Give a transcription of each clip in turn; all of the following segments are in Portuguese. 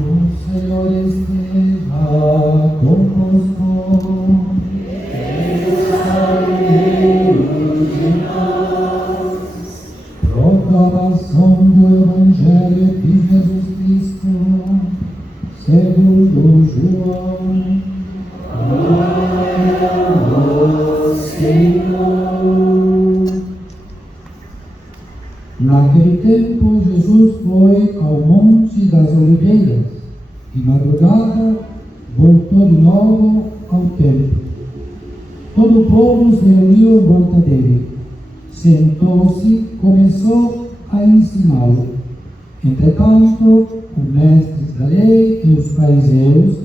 O Senhor esteja convosco. Ele está no meio de nós. Proclamação do Evangelho de Jesus Cristo, segundo João. Glória a vós, Senhor. Naquele tempo, Jesus foi ao Monte das Oliveiras. De madrugada, voltou de novo ao templo. Todo o povo se reuniu em volta dele. Sentou-se e começou a ensiná-lo. Entretanto, os mestres da lei e os fariseus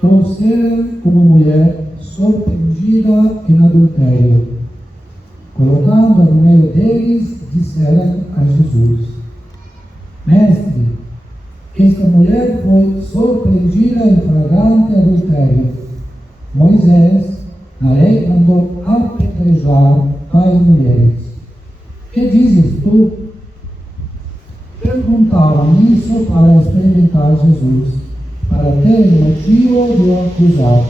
trouxeram uma mulher surpreendida em adultério. Colocando-a no meio deles, disseram a Jesus: Mestre, esta mulher foi surpreendida em flagrante adultério. Moisés, na lei, mandou apedrejar tais mulheres. Que dizes tu? Perguntaram isso para experimentar Jesus, para ter motivo de o acusar.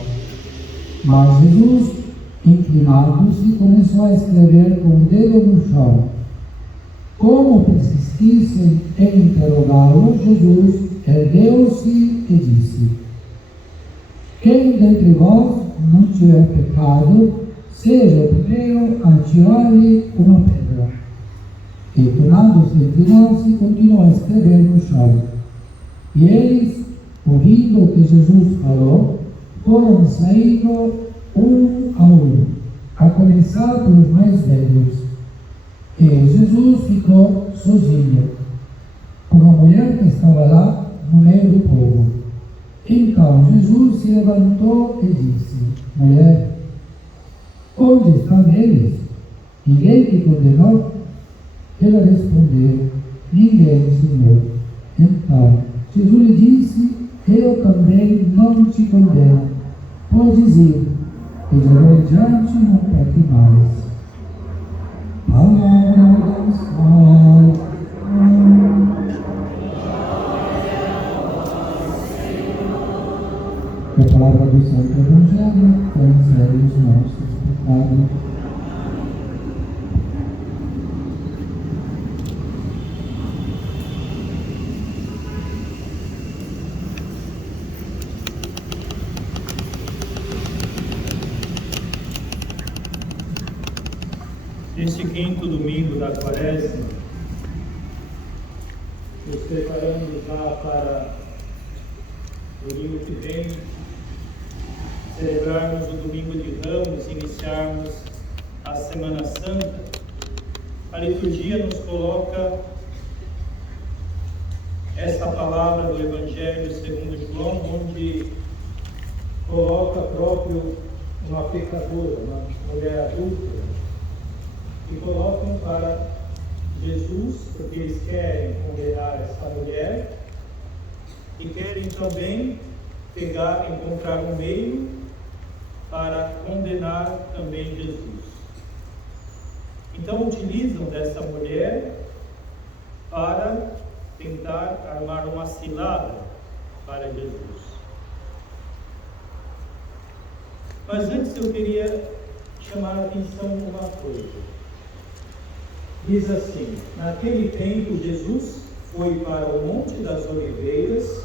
Mas Jesus, inclinando-se, começou a escrever com o dedo no chão. Como persistissem em interrogá-lo, Jesus ergueu-se e disse: Quem dentre vós não tiver pecado, seja o primeiro a atirar-lhe uma pedra. E, tornando-se a inclinar-se, continuou a escrever no chão. E eles, ouvindo o que Jesus falou, foram saindo um a um, a começar pelos mais velhos. E Jesus ficou sozinho, com a mulher que estava lá no meio do povo. Então Jesus se levantou e disse: Mulher, onde estão eles? Ninguém te condenou? Ela respondeu: Ninguém, Senhor. Então Jesus lhe disse: Eu também não te condeno. Podes ir, e de agora em diante não peque mais. Palavra do Senhor. A palavra do Santo Evangelho transfere os nossos pecados. Neste quinto domingo da Quaresma, nos preparando já para o domingo que vem, celebrarmos o domingo de Ramos, iniciarmos a Semana Santa. A liturgia nos coloca esta palavra do Evangelho segundo João, onde coloca próprio uma pecadora, uma mulher adúltera, e colocam para Jesus, porque eles querem condenar essa mulher e querem também encontrar um meio para condenar também Jesus. Então utilizam dessa mulher para tentar armar uma cilada para Jesus. Mas antes eu queria chamar a atenção uma coisa. Diz assim: naquele tempo Jesus foi para o Monte das Oliveiras,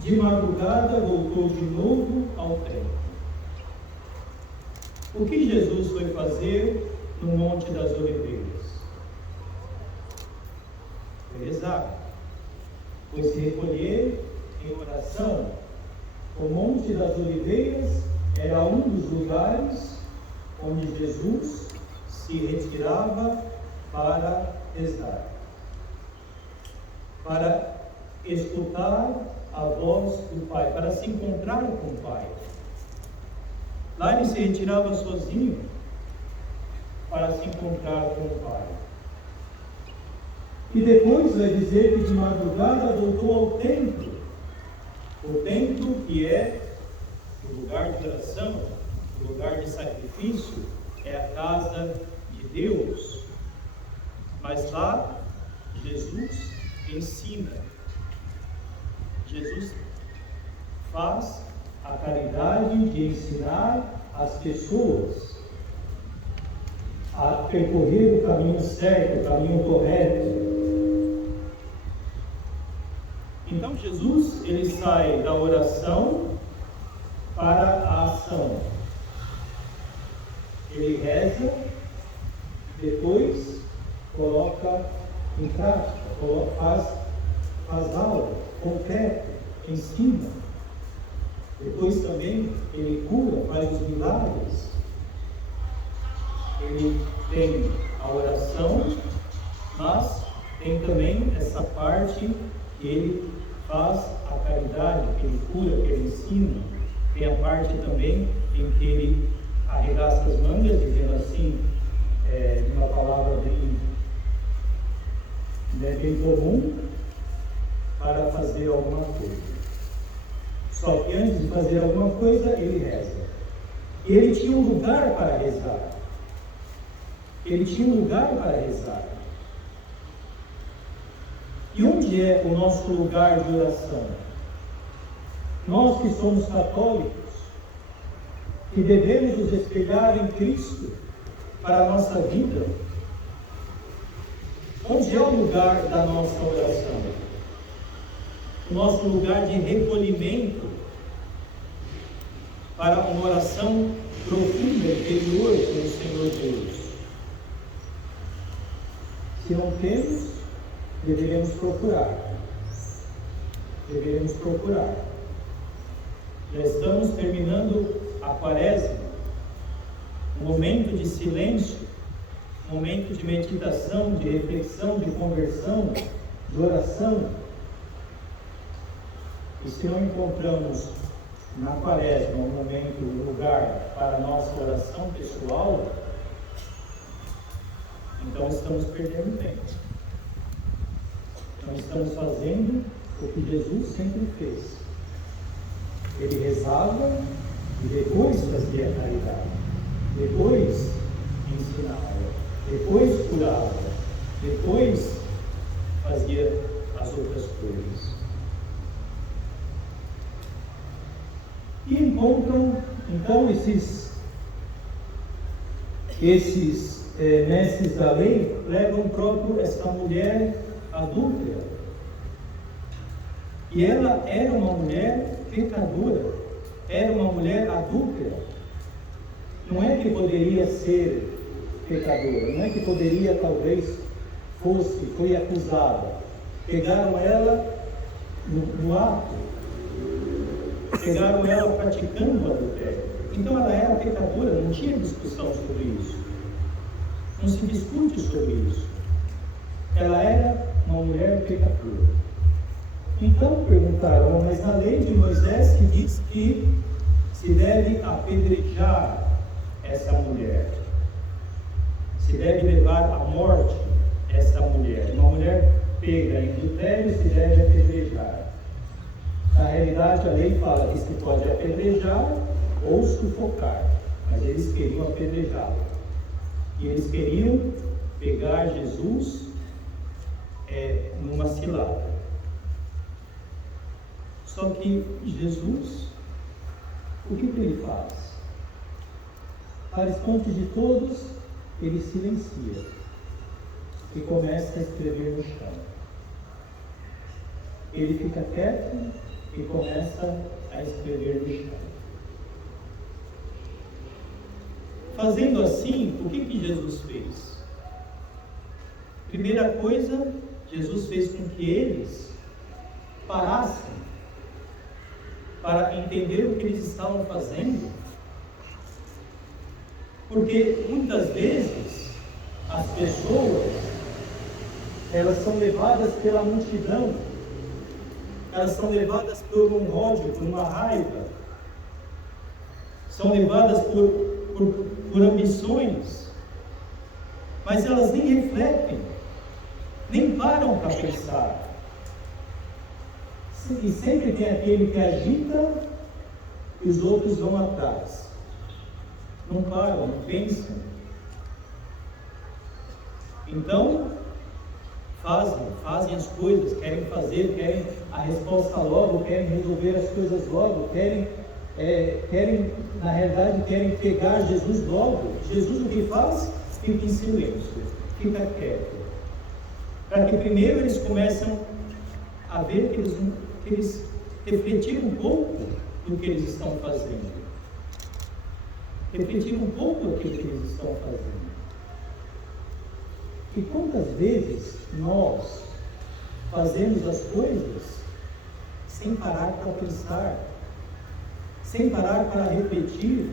de madrugada voltou de novo ao templo. O que Jesus foi fazer no Monte das Oliveiras? Foi rezar, foi se recolher em oração. O Monte das Oliveiras era um dos lugares onde Jesus se retirava para rezar, para escutar a voz do Pai, para se encontrar com o Pai. Lá ele se retirava sozinho para se encontrar com o Pai. E depois vai dizer que de madrugada voltou ao templo. O templo que é o lugar de oração, o lugar de sacrifício, é a casa de Deus. Mas lá, Jesus ensina. Jesus faz a caridade de ensinar as pessoas a percorrer o caminho certo, o caminho correto. Então Jesus, ele sai da oração para a ação. Ele reza, depois coloca em prática, faz aula, concreta, ensina. Depois também ele cura, faz os milagres. Ele tem a oração, mas tem também essa parte que ele faz a caridade, que ele cura, que ele ensina. Tem a parte também em que ele arregaça as mangas, dizendo assim, de uma palavra bem comum, para fazer alguma coisa. Só que antes de fazer alguma coisa, ele reza. E ele tinha um lugar para rezar. Ele tinha um lugar para rezar. E onde é o nosso lugar de oração? Nós que somos católicos, que devemos nos espelhar em Cristo para a nossa vida, onde é o lugar da nossa oração? O nosso lugar de recolhimento para uma oração profunda, interior com o Senhor Deus. Se não temos, deveremos procurar. Deveremos procurar. Já estamos terminando a Quaresma, um momento de silêncio, um momento de meditação, de reflexão, de conversão, de oração. E se não encontramos na Quaresma um momento, um lugar para a nossa oração pessoal, então estamos perdendo tempo. Não estamos fazendo o que Jesus sempre fez. Ele rezava e depois fazia a caridade, depois ensinava, depois curava, depois fazia as outras coisas. E encontram, então, esses mestres da lei levam próprio esta mulher adúltera. E ela era uma mulher pecadora, era uma mulher adúltera. Não é que poderia ser pecadora, não é que poderia, talvez, foi acusada. Pegaram ela no ato, pegaram ela praticando o adultério. Então ela era pecadora, não tinha discussão sobre isso. Não se discute sobre isso. Ela era uma mulher pecadora. Então perguntaram, mas na lei de Moisés que diz que se deve apedrejar essa mulher, se deve levar à morte essa mulher. Uma mulher pega em adultério se deve apedrejar. Na realidade, a lei fala que se pode apedrejar ou sufocar, mas eles queriam apedrejá-la. E eles queriam pegar Jesus numa cilada. Só que Jesus, o que ele faz? Para espanto de todos, ele silencia e começa a escrever no chão. Ele fica quieto e começa a escrever no chão. Fazendo assim, o que Jesus fez? Primeira coisa, Jesus fez com que eles parassem para entender o que eles estavam fazendo. Porque muitas vezes as pessoas, elas são levadas pela multidão, elas são levadas por um ódio, por uma raiva, são levadas por ambições, mas elas nem refletem, nem param para pensar. E sempre tem aquele que agita e os outros vão atrás. Não param, não pensam. Então, fazem as coisas, querem fazer, querem a resposta logo, querem resolver as coisas logo, querem, na realidade, querem pegar Jesus logo. Jesus o que faz? Fica em silêncio, fica quieto. Para que primeiro eles começam a ver que eles refletiram um pouco do que eles estão fazendo. Refletiram um pouco aquilo que eles estão fazendo. E quantas vezes nós fazemos as coisas sem parar para pensar, sem parar para refletir,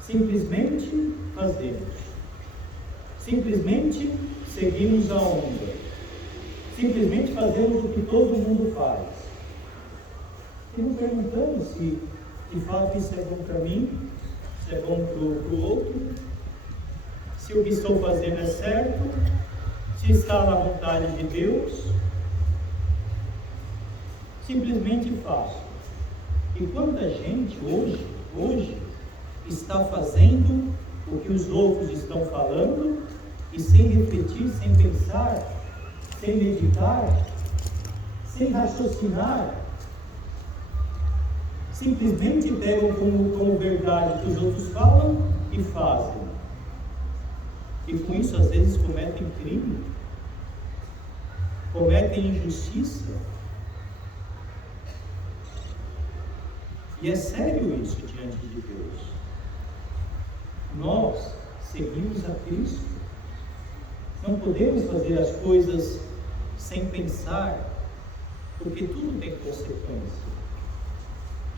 simplesmente fazemos, simplesmente seguimos a onda, simplesmente fazemos o que todo mundo faz. E não perguntamos se de fato isso é bom para mim, se é bom para o outro, se o que estou fazendo é certo, se está na vontade de Deus. Simplesmente faço. E quanta gente hoje está fazendo o que os outros estão falando e sem refletir, sem pensar, sem meditar, sem raciocinar, simplesmente pegam como verdade o que os outros falam e fazem. E com isso às vezes cometem crime, cometem injustiça. E é sério isso diante de Deus. Nós seguimos a Cristo. Não podemos fazer as coisas sem pensar, porque tudo tem consequência.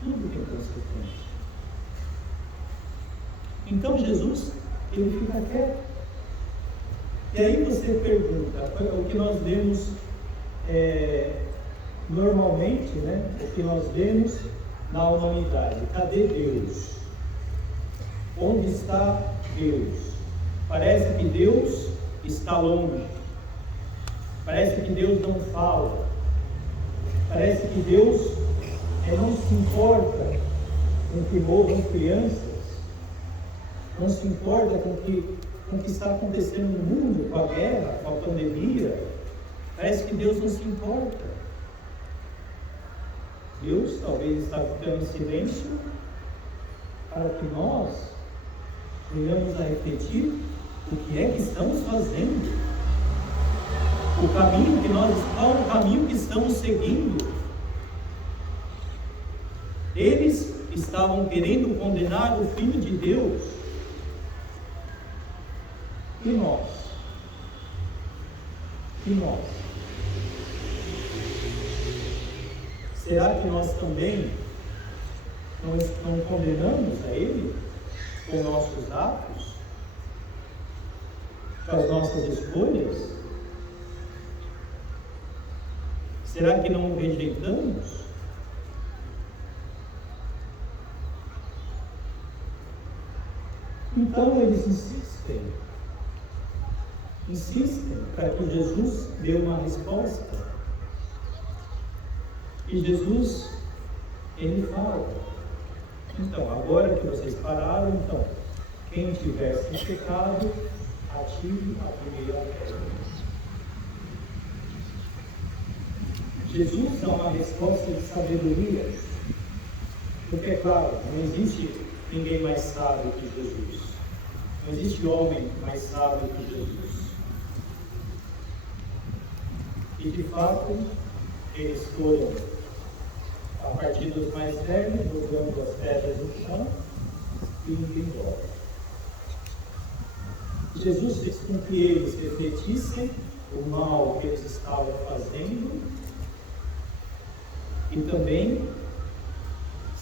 Tudo tem consequência. Então Jesus, ele fica quieto. E aí você pergunta, o que nós vemos normalmente, né? O que nós vemos na humanidade, cadê Deus? Onde está Deus? Parece que Deus está longe, parece que Deus não fala, parece que Deus não se importa com que morram crianças, não se importa com o que está acontecendo no mundo, com a guerra, com a pandemia. Parece que Deus não se importa. Deus talvez está ficando em silêncio para que nós venhamos a refletir o que é que estamos fazendo, qual o caminho que estamos seguindo. Eles estavam querendo condenar o Filho de Deus. E nós? E nós? Será que nós também não condenamos a Ele com nossos atos, com as nossas escolhas? Será que não o rejeitamos? Então eles insistem para que Jesus dê uma resposta. E Jesus, ele fala: então, agora que vocês pararam, então, quem tiver sem pecado, atire a primeira pedra. Jesus dá uma resposta de sabedoria, porque, é claro, não existe ninguém mais sábio que Jesus, não existe homem mais sábio que Jesus. E de fato, eles foram a partir dos mais velhos, jogando as pedras no chão e indo embora. Jesus fez com que eles refletissem o mal que eles estavam fazendo e também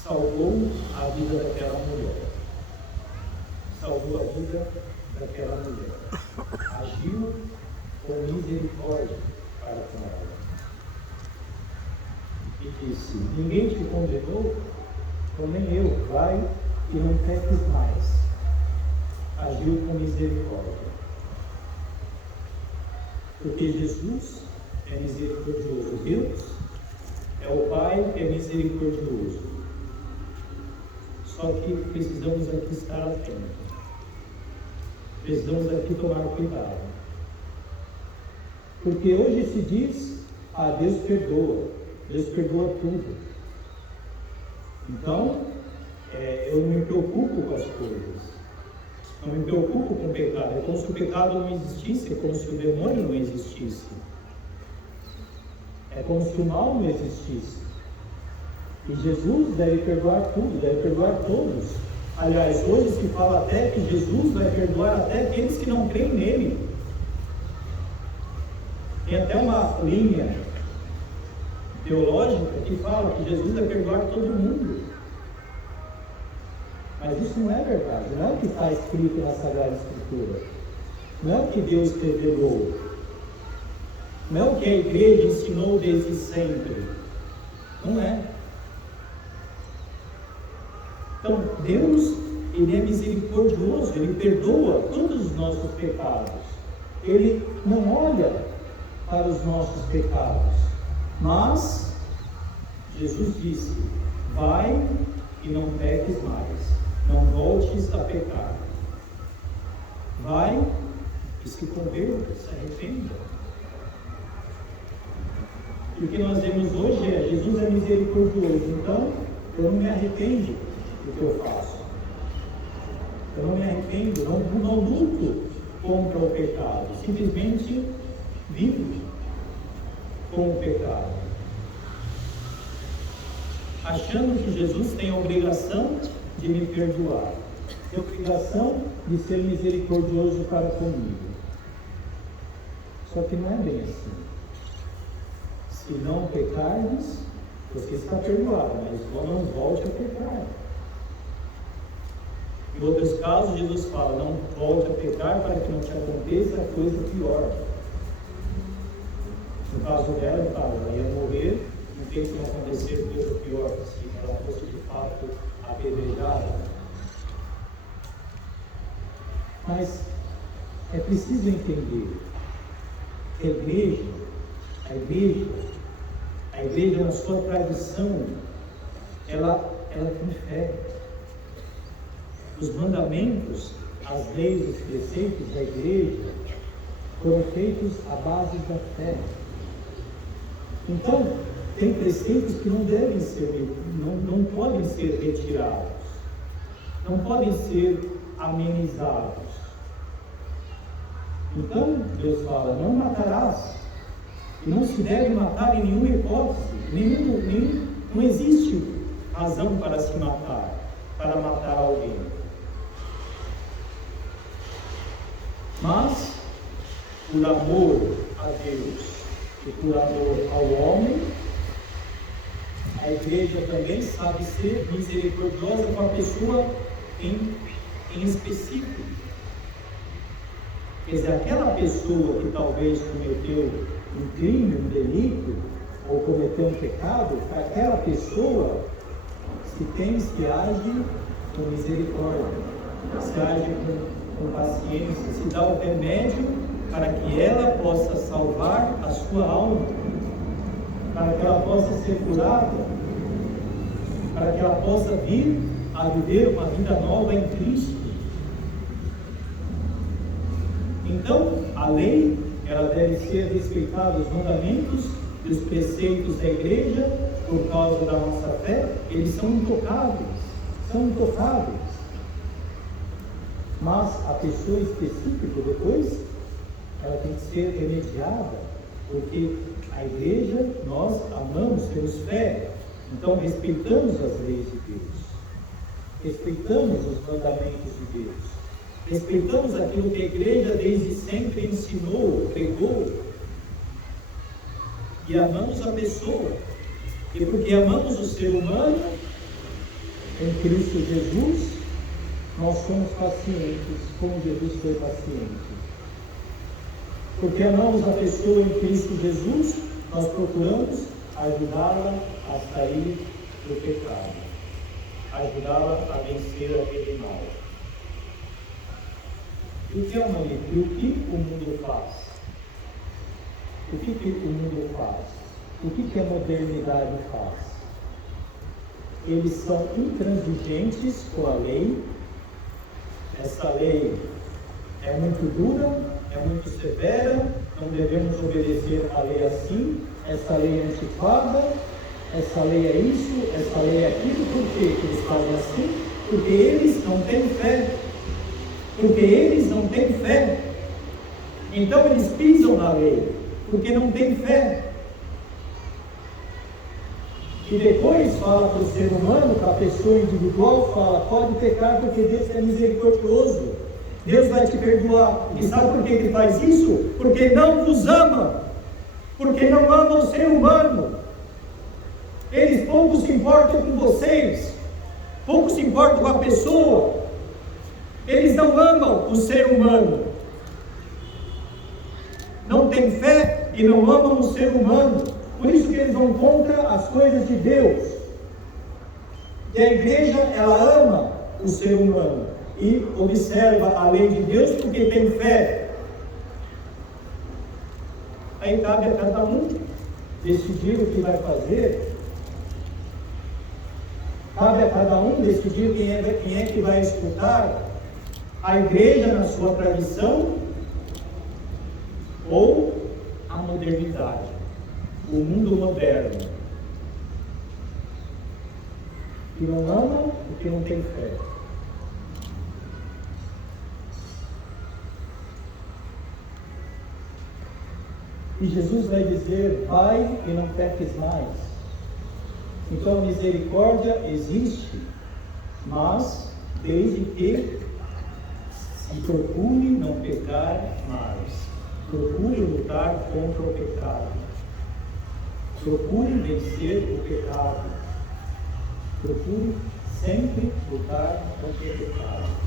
salvou a vida daquela mulher. Salvou a vida daquela mulher. Agiu com misericórdia para com ela. E disse: ninguém te condenou, então nem eu, vai e não peques mais. Agiu com misericórdia. Porque Jesus é misericordioso. Deus é o Pai que é misericordioso. Só que precisamos aqui estar atentos. Precisamos aqui tomar cuidado. Porque hoje se diz, Deus perdoa tudo. Então, eu não me preocupo com as coisas, não me preocupo com o pecado. É como se o pecado não existisse, é como se o demônio não existisse, é como se o mal não existisse. E Jesus deve perdoar tudo, deve perdoar todos. Aliás, hoje se fala até que Jesus vai perdoar até aqueles que não creem nele. Tem até uma linha teológica que fala que Jesus vai perdoar todo mundo. Mas isso não é verdade, não é o que está escrito na Sagrada Escritura, não é o que Deus revelou, não é o que a igreja ensinou desde sempre, não é. Então, Deus, Ele é misericordioso, Ele perdoa todos os nossos pecados. Ele não olha para os nossos pecados. Mas, Jesus disse, vai e não peques mais, não voltes a pecar. Vai e se converta, se arrependa. E o que nós vemos hoje é, Jesus é misericordioso, então eu não me arrependo do que eu faço. Eu não me arrependo, não luto contra o pecado, simplesmente vivo com o pecado, achando que Jesus tem a obrigação de me perdoar, tem a obrigação de ser misericordioso para comigo. Só que não é bem assim. Se não pecardes, você está perdoado, mas não volte a pecar. Em outros casos, Jesus fala, não volte a pecar para que não te aconteça coisa pior. No caso dela, ele fala, ela ia morrer, não tem que acontecer coisa pior, se ela fosse de fato apedrejada. Mas é preciso entender que a igreja na sua tradição, ela tem fé. Os mandamentos, as leis, os preceitos da igreja foram feitos à base da fé. Então, tem preceitos que não devem ser, não podem ser retirados, não podem ser amenizados. Então, Deus fala, não matarás, e não se deve matar em nenhuma hipótese, não existe razão para se matar, para matar alguém. Mas, por amor a Deus e por amor ao homem, a igreja também sabe ser misericordiosa com a pessoa em específico. Quer dizer, aquela pessoa que talvez cometeu um crime, um delito, ou cometeu um pecado, para aquela pessoa se age com misericórdia, se age com paciência, se dá o remédio para que ela possa salvar a sua alma, para que ela possa ser curada, para que ela possa vir a viver uma vida nova em Cristo. Então, a lei, ela deve ser respeitada, os mandamentos e os preceitos da igreja, por causa da nossa fé, eles são intocáveis, mas a pessoa específica depois, ela tem que ser remediada, porque a igreja, nós amamos, temos fé, então respeitamos as leis de Deus, respeitamos os mandamentos de Deus, respeitamos aquilo que a igreja desde sempre ensinou, pregou, e amamos a pessoa, e porque amamos o ser humano, em Cristo Jesus, nós somos pacientes, como Jesus foi paciente. Porque amamos a pessoa em Cristo Jesus, nós procuramos ajudá-la a sair do pecado, ajudá-la a vencer aquele mal. O que é uma lei? E o que o mundo faz? O que o mundo faz? O que a modernidade faz? Eles são intransigentes com a lei. Essa lei é muito dura, é muito severa, não devemos obedecer a lei assim, essa lei é antiquada, essa lei é isso, essa lei é aquilo. Por que eles fazem assim? Porque eles não têm fé. Porque eles não têm fé. Então eles pisam na lei, porque não têm fé. E depois fala para o ser humano, para a pessoa individual, fala, pode pecar porque Deus é misericordioso. Deus vai te perdoar. E sabe por que ele faz isso? Porque não vos ama. Porque não ama o ser humano. Eles pouco se importam com vocês. Pouco se importam com a pessoa. Eles não amam o ser humano. Não têm fé e não amam o ser humano. Por isso que eles vão contra as coisas de Deus. E a igreja, ela ama o ser humano e observa a lei de Deus porque tem fé. Aí cabe a cada um decidir o que vai fazer. Cabe a cada um decidir quem é que vai escutar a igreja na sua tradição ou a modernidade, o mundo moderno, que não ama porque não tem fé. E Jesus vai dizer, vai e não peques mais. Então a misericórdia existe, mas desde que se procure não pecar mais. Procure lutar contra o pecado. Procure vencer o pecado. Procure sempre lutar contra o pecado.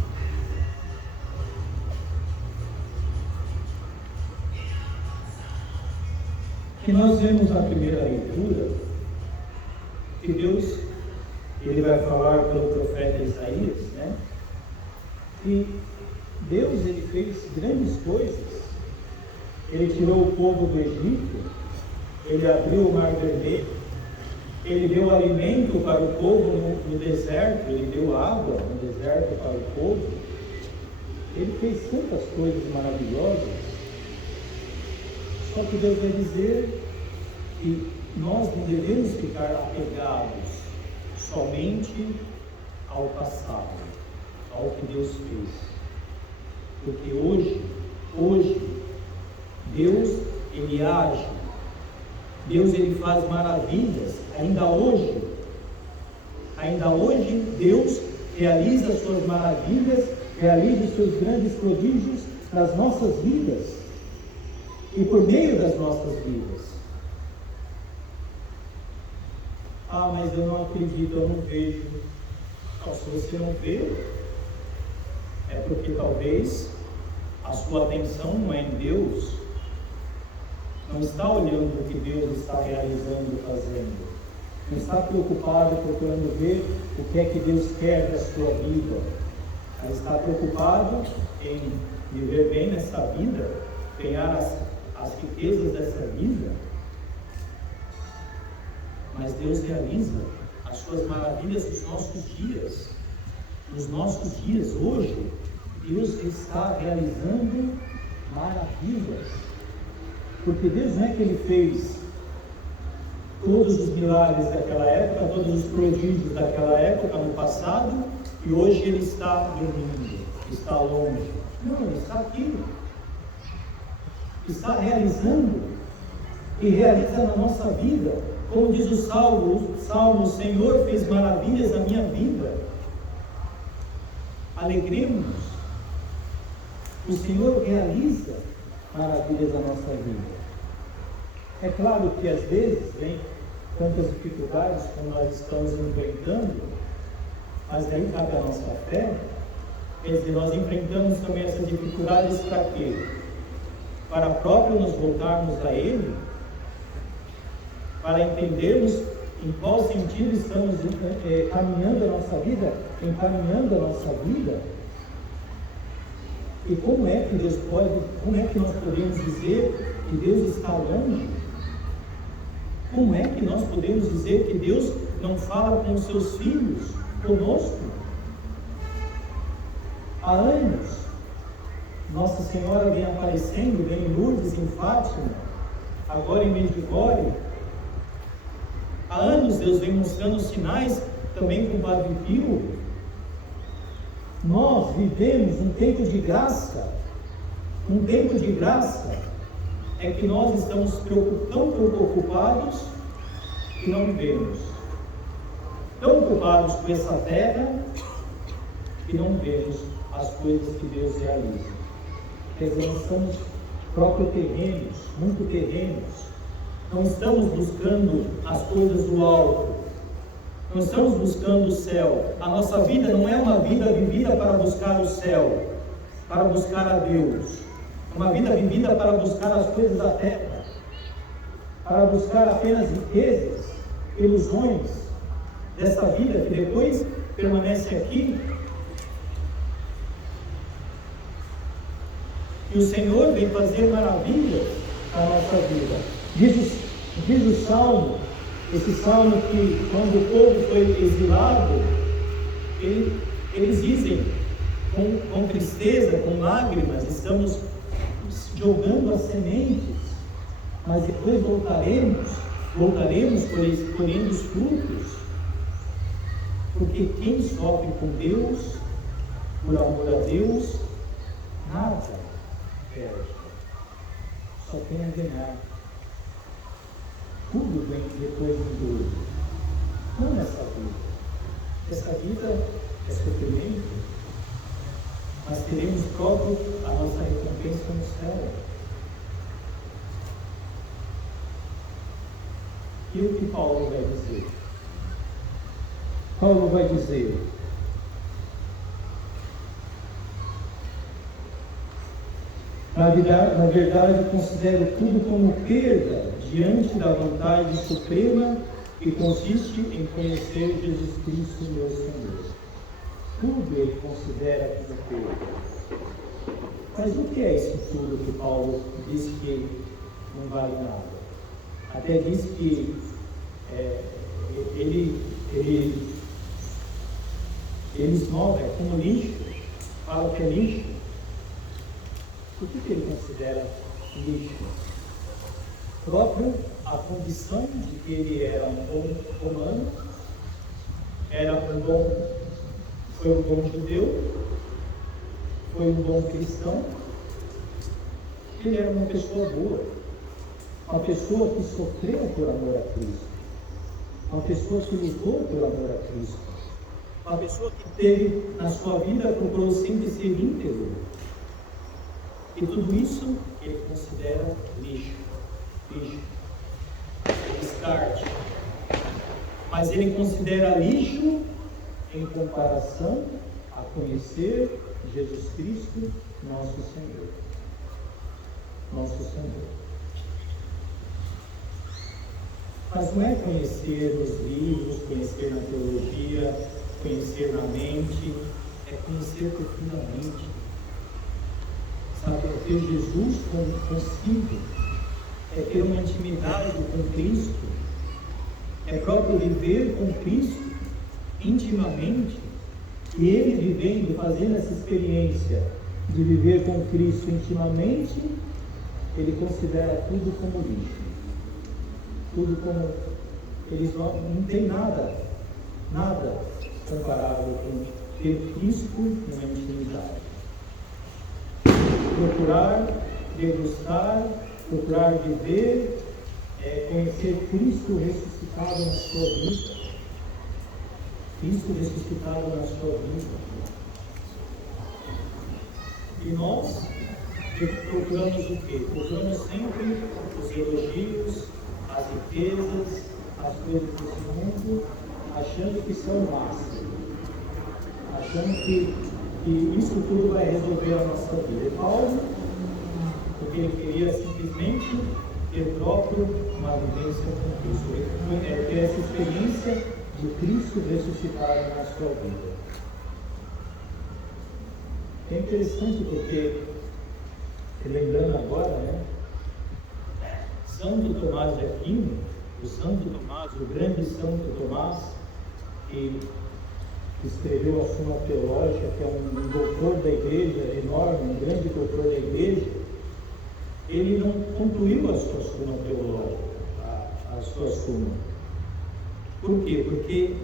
Que nós vemos na primeira leitura que Deus, ele vai falar pelo profeta Isaías, né? Que Deus, ele fez grandes coisas. Ele tirou o povo do Egito, ele abriu o Mar Vermelho, ele deu alimento para o povo no deserto, ele deu água no deserto para o povo. Ele fez tantas coisas maravilhosas. Só que Deus vai dizer que nós não devemos ficar apegados somente ao passado, ao que Deus fez. Porque hoje, Deus, ele age, Deus, ele faz maravilhas, ainda hoje, Deus realiza as suas maravilhas, realiza os seus grandes prodígios nas nossas vidas, e por meio das nossas vidas. Ah, mas eu não acredito, eu não vejo. Então, se você não vê, é porque talvez a sua atenção não é em Deus, não está olhando o que Deus está realizando, fazendo, não está preocupado procurando ver o que é que Deus quer da sua vida, mas está preocupado em viver bem nessa vida, ganhar as riquezas dessa vida. Mas Deus realiza as suas maravilhas nos nossos dias. Nos nossos dias, hoje, Deus está realizando maravilhas. Porque Deus não é que Ele fez todos os milagres daquela época, todos os prodígios daquela época no passado, e hoje Ele está dormindo, está longe. Não, Ele está aqui. Está realizando e realiza na nossa vida. Como diz o Salmo, o Senhor fez maravilhas na minha vida. Alegremos. O Senhor realiza maravilhas na nossa vida. É claro que às vezes vem tantas dificuldades como nós estamos enfrentando, mas daí cabe a nossa fé. Quer dizer, nós enfrentamos também essas dificuldades para quê? Para próprio nos voltarmos a Ele, para entendermos em qual sentido estamos caminhando a nossa vida, encaminhando a nossa vida, e como é que nós podemos dizer que Deus está longe? Como é que nós podemos dizer que Deus não fala com os seus filhos, conosco? Há anos Nossa Senhora vem aparecendo, vem em Lourdes, em Fátima, agora em Medjugorje. Há anos Deus vem mostrando sinais também com o Padre Pio. Nós vivemos um tempo de graça. Um tempo de graça é que nós estamos tão preocupados que não vivemos. Tão ocupados com essa terra que não vemos as coisas que Deus realiza. Quer dizer, nós estamos próprios terrenos, muito terrenos. Não estamos buscando as coisas do alto. Não estamos buscando o céu. A nossa vida não é uma vida vivida para buscar o céu, para buscar a Deus. É uma vida vivida para buscar as coisas da terra, para buscar apenas riquezas, ilusões dessa vida que depois permanece aqui. E o Senhor vem fazer maravilhas na nossa vida. Diz o Salmo, esse Salmo que quando o povo foi exilado, eles dizem com tristeza, com lágrimas, estamos jogando as sementes, mas depois voltaremos colhendo os frutos, porque quem sofre com Deus, por amor a Deus, nada perde, só tem a ganhar. Tudo vem depois do duro, não nessa vida. Essa vida é sofrimento, mas teremos próprio a nossa recompensa no céu. E o que Paulo vai dizer? Paulo vai dizer: na verdade, considero tudo como perda diante da vontade suprema que consiste em conhecer Jesus Cristo, meu Senhor. Tudo ele considera como perda. Mas o que é isso tudo que Paulo diz que não vale nada? Até diz que ele esnova, é como lixo, fala que é lixo. Por que ele considera lixo? Próprio a condição de que ele era um bom romano, foi um bom judeu, foi um bom cristão. Ele era uma pessoa boa, uma pessoa que sofreu por amor a Cristo, uma pessoa que lutou por amor a Cristo, uma pessoa que teve na sua vida, procurou sempre ser íntegro. E tudo isso ele considera lixo, descarte. Mas ele considera lixo em comparação a conhecer Jesus Cristo, nosso Senhor. Nosso Senhor. Mas não é conhecer nos livros, conhecer na teologia, conhecer na mente, é conhecer profundamente. Sabe, é ter Jesus consigo, é ter uma intimidade com Cristo, é próprio viver com Cristo intimamente, e ele vivendo, fazendo essa experiência de viver com Cristo intimamente, ele considera tudo como lixo, tudo como, eles não tem nada comparável com ter Cristo numa intimidade. Procurar degustar, procurar viver, conhecer Cristo ressuscitado na sua vida. Cristo ressuscitado na sua vida. E nós procuramos o quê? Procuramos sempre os elogios, as riquezas, as coisas desse mundo, achando que são o máximo, achando que isso tudo vai resolver a nossa vida. E Paulo, porque ele queria simplesmente ter próprio uma vivência com Cristo, ele ter essa experiência de Cristo ressuscitado na sua vida. É interessante porque, lembrando agora, Santo Tomás de Aquino, o Santo Tomás, o grande Santo Tomás, que que escreveu a Suma Teológica, que é um doutor da igreja, enorme, um grande doutor da igreja, ele não concluiu a sua Suma Teológica, a sua Suma. Por quê? Porque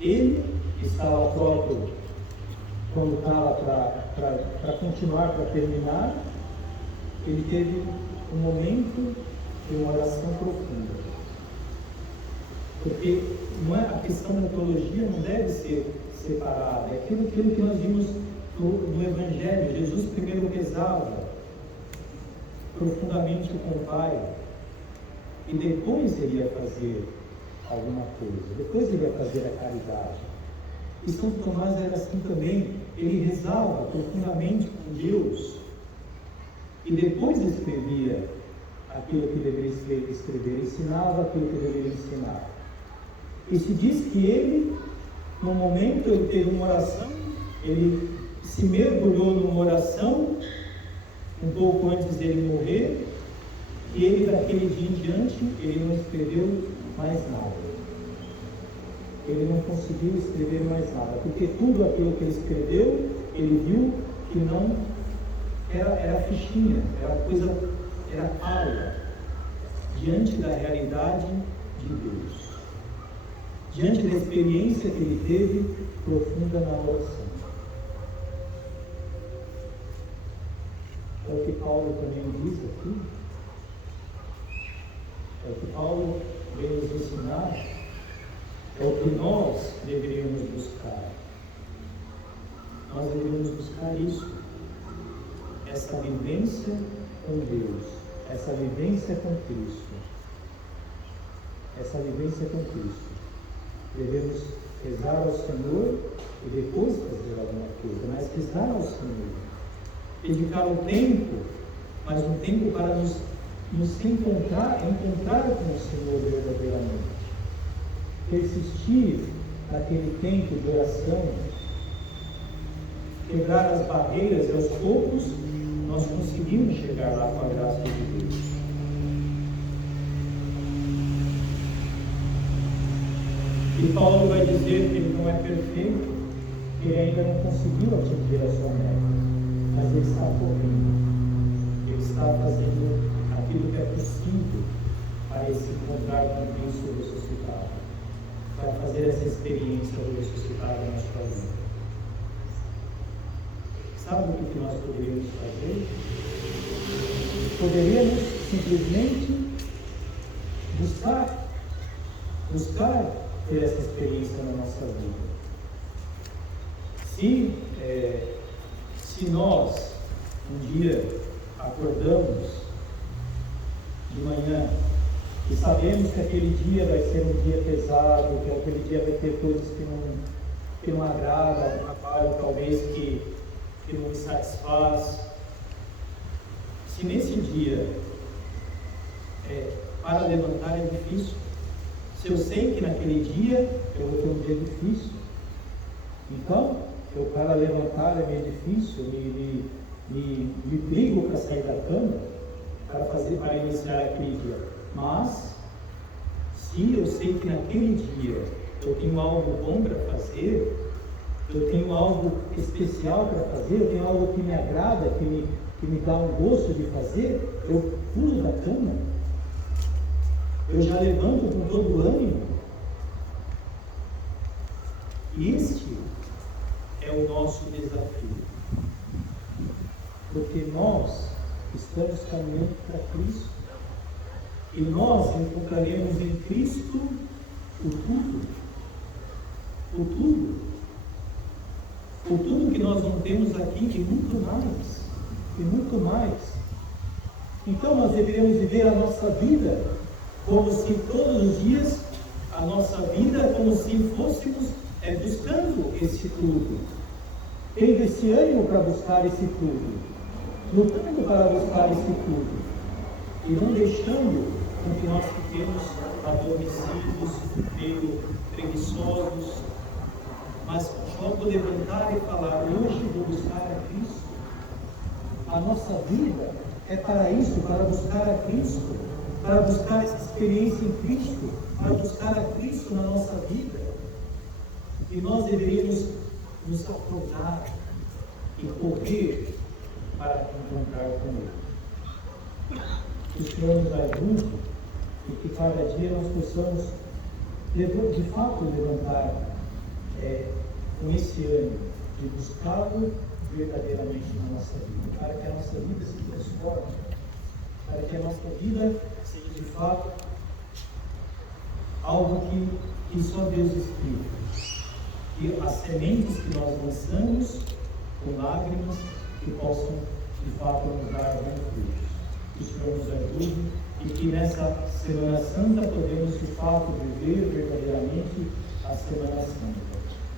ele estava próprio, quando estava para continuar, para terminar, ele teve um momento de uma oração profunda. Porque não é, a questão da teologia não deve ser separada. É aquilo que nós vimos no Evangelho. Jesus primeiro rezava profundamente com o Pai e depois ele ia fazer alguma coisa, depois ele ia fazer a caridade. E São Tomás era assim também. Ele rezava profundamente com Deus e depois escrevia aquilo que deveria escrever, ensinava aquilo que deveria ensinar. E se diz que ele, no momento, ele teve uma oração, ele se mergulhou numa oração, um pouco antes dele morrer, e ele, daquele dia em diante, ele não escreveu mais nada. Ele não conseguiu escrever mais nada, porque tudo aquilo que ele escreveu, ele viu que não era fichinha, era palha, diante da realidade de Deus. Diante da experiência que ele teve profunda na oração. É o que Paulo também diz aqui. É o que Paulo vem nos ensinar. É o que nós deveríamos buscar. Nós deveríamos buscar isso. Essa vivência com Deus. Essa vivência com Cristo. Essa vivência com Cristo. Devemos rezar ao Senhor e depois fazer alguma coisa, mas rezar ao Senhor. Dedicar um tempo, mas um tempo para nos encontrar com o Senhor verdadeiramente. Persistir naquele tempo de oração, quebrar as barreiras e aos poucos nós conseguimos chegar lá com a graça de Deus. E Paulo vai dizer que ele não é perfeito, que ele ainda não conseguiu atingir a sua meta, mas ele está correndo, ele está fazendo aquilo que é possível para se encontrar com Cristo ressuscitado, para fazer essa experiência do ressuscitado na sua vida. Sabe o que nós poderíamos fazer? Poderíamos simplesmente buscar ter essa experiência na nossa vida. Se nós um dia acordamos de manhã e sabemos que aquele dia vai ser um dia pesado, que aquele dia vai ter coisas que não agradam, talvez que não me satisfaz, se nesse dia para levantar é difícil, se eu sei que naquele dia eu vou ter um dia difícil, então eu para levantar é meio difícil, me brigo para sair da cama, para iniciar aquele dia. Mas se eu sei que naquele dia eu tenho algo bom para fazer, eu tenho algo especial para fazer, eu tenho algo que me agrada, que me dá um gosto de fazer, eu pulo da cama, eu já levanto com todo o ânimo. Este é o nosso desafio, porque nós estamos caminhando para Cristo e nós encontraremos em Cristo o tudo que nós não temos aqui e muito mais. Então nós deveríamos viver a nossa vida como se todos os dias a nossa vida como se fôssemos buscando esse tudo, tendo esse ânimo para buscar esse tudo, lutando para buscar esse tudo e não deixando com que nós fiquemos adormecidos, meio preguiçosos, mas vamos levantar e falar: hoje vou buscar a Cristo. A nossa vida é para isso, para buscar a Cristo, para buscar essa experiência em Cristo, para buscar a Cristo na nossa vida. E nós deveríamos nos afogar e correr para encontrar com Ele. Que o Senhor nos ajude e que cada dia nós possamos de fato levantar com esse ânimo de buscá-lo verdadeiramente na nossa vida, para que a nossa vida se transforme, para que a nossa vida seja de fato algo que só Deus explica. E as sementes que nós lançamos com lágrimas que possam de fato nos dar bons frutos. Que o Senhor nos ajude e que nessa Semana Santa podemos de fato viver verdadeiramente a Semana Santa,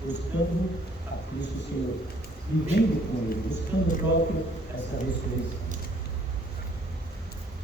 buscando a Cristo Senhor, vivendo com Ele, buscando próprio essa ressurreição.